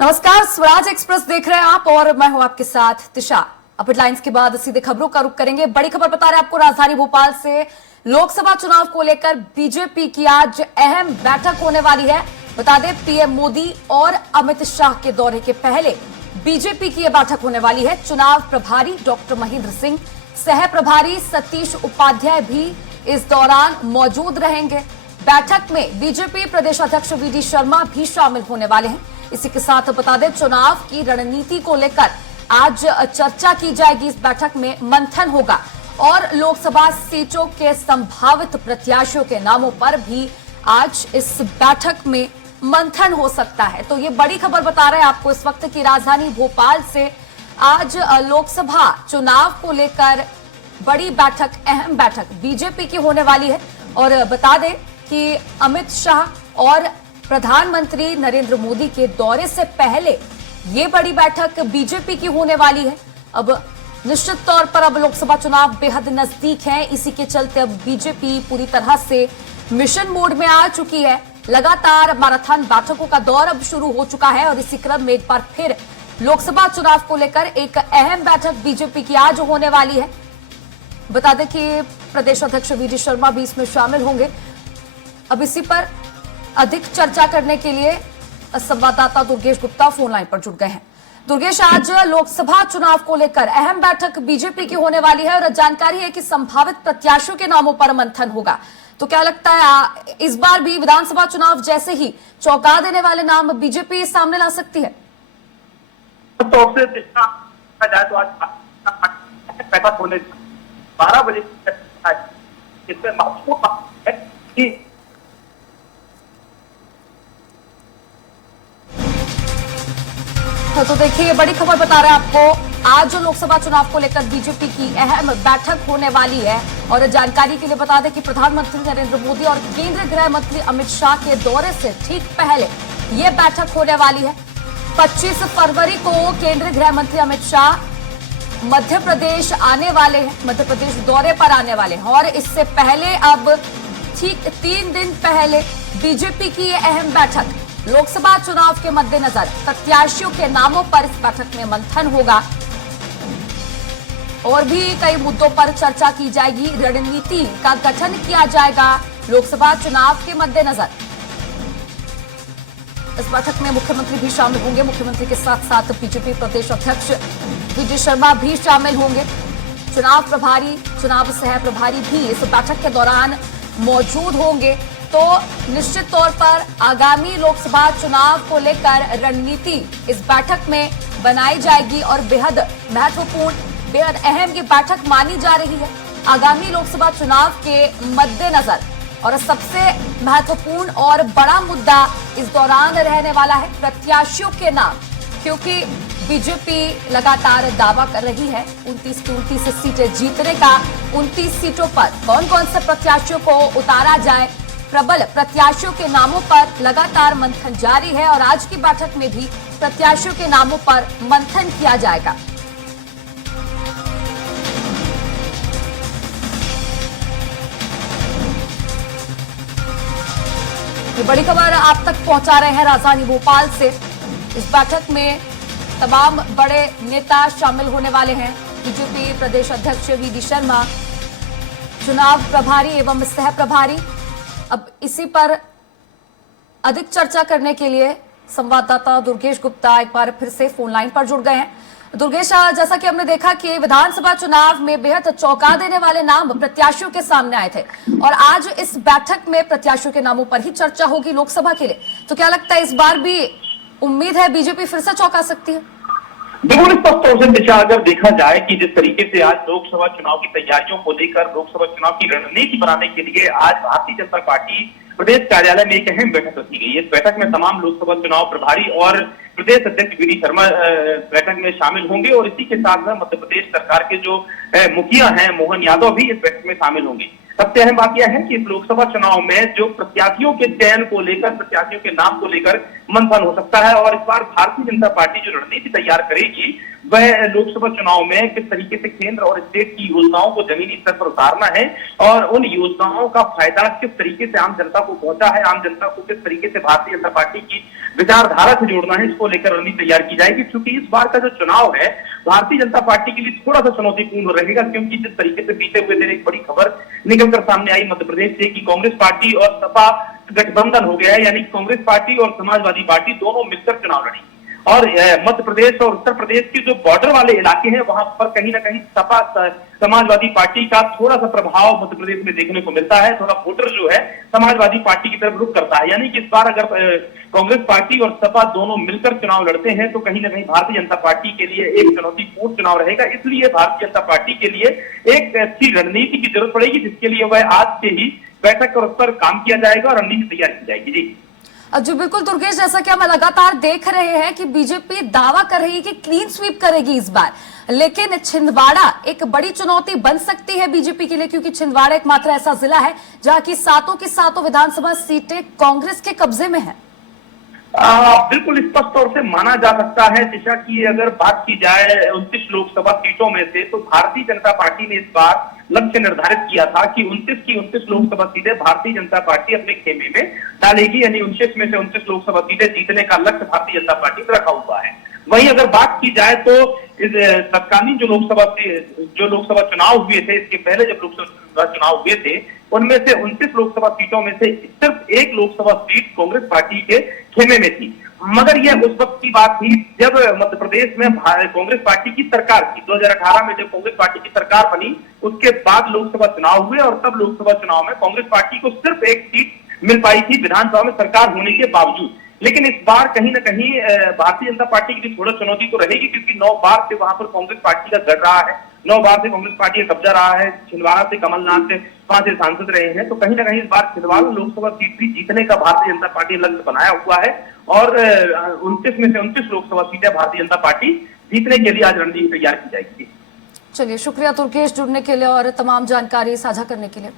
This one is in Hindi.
नमस्कार, स्वराज एक्सप्रेस देख रहे हैं आप और मैं हूं आपके साथ तिशा। अब हेडलाइंस के बाद सीधे खबरों का रुख करेंगे। बड़ी खबर बता रहे हैं आपको राजधानी भोपाल से। लोकसभा चुनाव को लेकर बीजेपी की आज अहम बैठक होने वाली है। बता दें, पीएम मोदी और अमित शाह के दौरे के पहले बीजेपी की यह बैठक होने वाली है। चुनाव प्रभारी डॉक्टर महेंद्र सिंह, सह प्रभारी सतीश उपाध्याय भी इस दौरान मौजूद रहेंगे। बैठक में बीजेपी प्रदेश अध्यक्ष वी.डी. शर्मा भी शामिल होने वाले हैं। इसी के साथ बता दें, चुनाव की रणनीति को लेकर आज चर्चा की जाएगी। इस बैठक में मंथन होगा और लोकसभा सीटों के संभावित प्रत्याशियों के नामों पर भी आज इस बैठक में मंथन हो सकता है। तो ये बड़ी खबर बता रहे हैं आपको इस वक्त की राजधानी भोपाल से। आज लोकसभा चुनाव को लेकर बड़ी बैठक, अहम बैठक बीजेपी की होने वाली है। और बता दें कि अमित शाह और प्रधानमंत्री नरेंद्र मोदी के दौरे से पहले ये बड़ी बैठक बीजेपी की होने वाली है। अब निश्चित तौर पर अब लोकसभा चुनाव बेहद नजदीक है। इसी के चलते अब बीजेपी पूरी तरह से मिशन मोड में आ चुकी है। लगातार मैराथन बैठकों का दौर अब शुरू हो चुका है और इसी क्रम में एक बार फिर लोकसभा चुनाव को लेकर एक अहम बैठक बीजेपी की आज होने वाली है। बता दें कि प्रदेश अध्यक्ष वी.डी. शर्मा भी इसमें शामिल होंगे। अब इसी पर अधिक चर्चा करने के लिए संवाददाता दुर्गेश गुप्ता फोन लाइन पर जुड़ गए हैं। दुर्गेश, आज लोकसभा चुनाव को लेकर अहम बैठक बीजेपी की होने वाली है और जानकारी है कि संभावित प्रत्याशियों के नामों पर मंथन होगा। तो क्या लगता है, इस बार भी विधानसभा चुनाव जैसे ही चौंका देने वाले नाम बीजेपी सामने ला सकती है? तो आज 12 बजे इसमें महत्वपूर्ण है कि तो देखिए, बड़ी खबर बता रहे हैं आपको। आज जो लोकसभा चुनाव को लेकर बीजेपी की अहम बैठक होने वाली है और जानकारी के लिए बता दें कि प्रधानमंत्री नरेंद्र मोदी और केंद्रीय गृह मंत्री अमित शाह के दौरे से ठीक पहले ये बैठक होने वाली है। 25 फरवरी को केंद्रीय गृह मंत्री अमित शाह मध्य प्रदेश आने वाले हैं, मध्य प्रदेश दौरे पर आने वाले हैं और इससे पहले अब ठीक 3 दिन पहले बीजेपी की ये अहम बैठक लोकसभा चुनाव के मद्देनजर प्रत्याशियों के नामों पर इस बैठक में मंथन होगा और भी कई मुद्दों पर चर्चा की जाएगी। रणनीति का गठन किया जाएगा लोकसभा चुनाव के मद्देनजर। इस बैठक में मुख्यमंत्री भी शामिल होंगे। मुख्यमंत्री के साथ साथ बीजेपी प्रदेश अध्यक्ष वी.डी. शर्मा भी शामिल होंगे। चुनाव प्रभारी, चुनाव सह प्रभारी भी इस बैठक के दौरान मौजूद होंगे। तो निश्चित तौर पर आगामी लोकसभा चुनाव को लेकर रणनीति इस बैठक में बनाई जाएगी और बेहद महत्वपूर्ण, बेहद अहम ये बैठक मानी जा रही है आगामी लोकसभा चुनाव के मद्देनजर। और सबसे महत्वपूर्ण और बड़ा मुद्दा इस दौरान रहने वाला है प्रत्याशियों के नाम, क्योंकि बीजेपी लगातार दावा कर रही है 29 की 29 सीटें जीतने का। 29 सीटों पर कौन कौन से प्रत्याशियों को उतारा जाए, प्रबल प्रत्याशियों के नामों पर लगातार मंथन जारी है और आज की बैठक में भी प्रत्याशियों के नामों पर मंथन किया जाएगा। ये बड़ी खबर आप तक पहुंचा रहे हैं राजधानी भोपाल से। इस बैठक में तमाम बड़े नेता शामिल होने वाले हैं। बीजेपी प्रदेश अध्यक्ष वी.डी. शर्मा, चुनाव प्रभारी एवं सह प्रभारी। अब इसी पर अधिक चर्चा करने के लिए संवाददाता दुर्गेश गुप्ता एक बार फिर से फोन लाइन पर जुड़ गए हैं। दुर्गेश, जैसा कि हमने देखा कि विधानसभा चुनाव में बेहद चौंका देने वाले नाम प्रत्याशियों के सामने आए थे और आज इस बैठक में प्रत्याशियों के नामों पर ही चर्चा होगी लोकसभा के लिए। तो क्या लगता है, इस बार भी उम्मीद है बीजेपी फिर से चौंका सकती है? बिल्कुल स्पष्ट तौर से दिशा, अगर देखा जाए कि जिस तरीके से आज लोकसभा चुनाव की तैयारियों को लेकर लोकसभा चुनाव की रणनीति बनाने के लिए आज भारतीय जनता पार्टी प्रदेश कार्यालय में एक अहम बैठक रखी गई। इस बैठक में तमाम लोकसभा चुनाव प्रभारी और प्रदेश अध्यक्ष वी.डी. शर्मा बैठक में शामिल होंगे और इसी के साथ में मध्य प्रदेश सरकार के जो मुखिया हैं मोहन यादव भी इस बैठक में शामिल होंगे। सबसे अहम बात यह है कि इस लोकसभा चुनाव में जो प्रत्याशियों के चयन को लेकर, प्रत्याशियों के नाम को लेकर मंथन हो सकता है। और इस बार भारतीय जनता पार्टी जो रणनीति तैयार करेगी वह लोकसभा चुनाव में किस तरीके से केंद्र और स्टेट की योजनाओं को जमीनी स्तर पर उतारना है और उन योजनाओं का फायदा किस तरीके से आम जनता को पहुंचा है, आम जनता को किस तरीके से भारतीय जनता पार्टी की विचारधारा से जोड़ना है, इसको लेकर रणनीति तैयार की जाएगी। क्योंकि इस बार का जो चुनाव है भारतीय जनता पार्टी के लिए थोड़ा सा चुनौतीपूर्ण रहेगा, क्योंकि जिस तरीके से बीते हुए दिन एक बड़ी खबर निकलकर सामने आई मध्य प्रदेश से कि कांग्रेस पार्टी और सपा गठबंधन हो गया है, यानी कांग्रेस पार्टी और समाजवादी पार्टी दोनों मिलकर चुनाव लड़ेंगी। और मध्य प्रदेश और उत्तर प्रदेश के जो बॉर्डर वाले इलाके हैं वहां पर कहीं ना कहीं सपा समाजवादी पार्टी का थोड़ा सा प्रभाव मध्य प्रदेश में देखने को मिलता है। थोड़ा वोटर जो है समाजवादी पार्टी की तरफ रुख करता है, यानी कि इस बार अगर कांग्रेस पार्टी और सपा दोनों मिलकर चुनाव लड़ते हैं तो कहीं ना कहीं भारतीय जनता पार्टी के लिए एक चुनौतीपूर्ण चुनाव रहेगा। इसलिए भारतीय जनता पार्टी के लिए एक अच्छी रणनीति की जरूरत पड़ेगी, जिसके लिए वह आज से ही बैठक कर उस पर काम किया जाएगा और रणनीति तैयार की जाएगी। जी बिल्कुल दुर्गेश, जैसा कि हम लगातार देख रहे हैं कि बीजेपी दावा कर रही है कि क्लीन स्वीप करेगी इस बार, लेकिन छिंदवाड़ा एक बड़ी चुनौती बन सकती है बीजेपी के लिए, क्योंकि छिंदवाड़ा एकमात्र ऐसा जिला है जहां की सातों की सातों विधानसभा सीटें कांग्रेस के कब्जे में है। बिल्कुल स्पष्ट तौर से माना जा सकता है दिशा की अगर बात की जाए 29 लोकसभा सीटों में से, तो भारतीय जनता पार्टी ने इस बार लक्ष्य निर्धारित किया था कि 29 की 29 लोकसभा सीटें भारतीय जनता पार्टी अपने खेमे में डालेगी, यानी 29 में से 29 लोकसभा सीटें जीतने का लक्ष्य भारतीय जनता पार्टी पर रखा हुआ है। वहीं अगर बात की जाए तो इस तत्कालीन जो लोकसभा चुनाव हुए थे, इसके पहले जब लोकसभा चुनाव हुए थे, उनमें से 29 लोकसभा सीटों में से सिर्फ एक लोकसभा सीट कांग्रेस पार्टी के खेमे में थी। मगर यह उस वक्त की बात थी जब मध्य प्रदेश में कांग्रेस पार्टी की सरकार थी। 2018 में जब कांग्रेस पार्टी की सरकार बनी उसके बाद लोकसभा चुनाव हुए और तब लोकसभा चुनाव में कांग्रेस पार्टी को सिर्फ एक सीट मिल पाई थी विधानसभा में सरकार होने के बावजूद। लेकिन इस बार कहीं ना कहीं भारतीय जनता पार्टी के लिए थोड़ा चुनौती तो रहेगी, क्योंकि 9 बार से वहां पर कांग्रेस पार्टी का गढ़ रहा है, 9 बार से कांग्रेस पार्टी का कब्जा रहा है। छिंदवाड़ा से कमलनाथ 5 सांसद रहे हैं, तो कहीं ना कहीं इस बार छिंदवाड़ा लोकसभा सीट भी जीतने का भारतीय जनता पार्टी ने लक्ष्य बनाया हुआ है और 29 में से 29 लोकसभा सीटें भारतीय जनता पार्टी जीतने के लिए आज रणनीति तैयार की जाएगी। चलिए, शुक्रिया दुर्गेश जुड़ने के लिए और तमाम जानकारी साझा करने के लिए।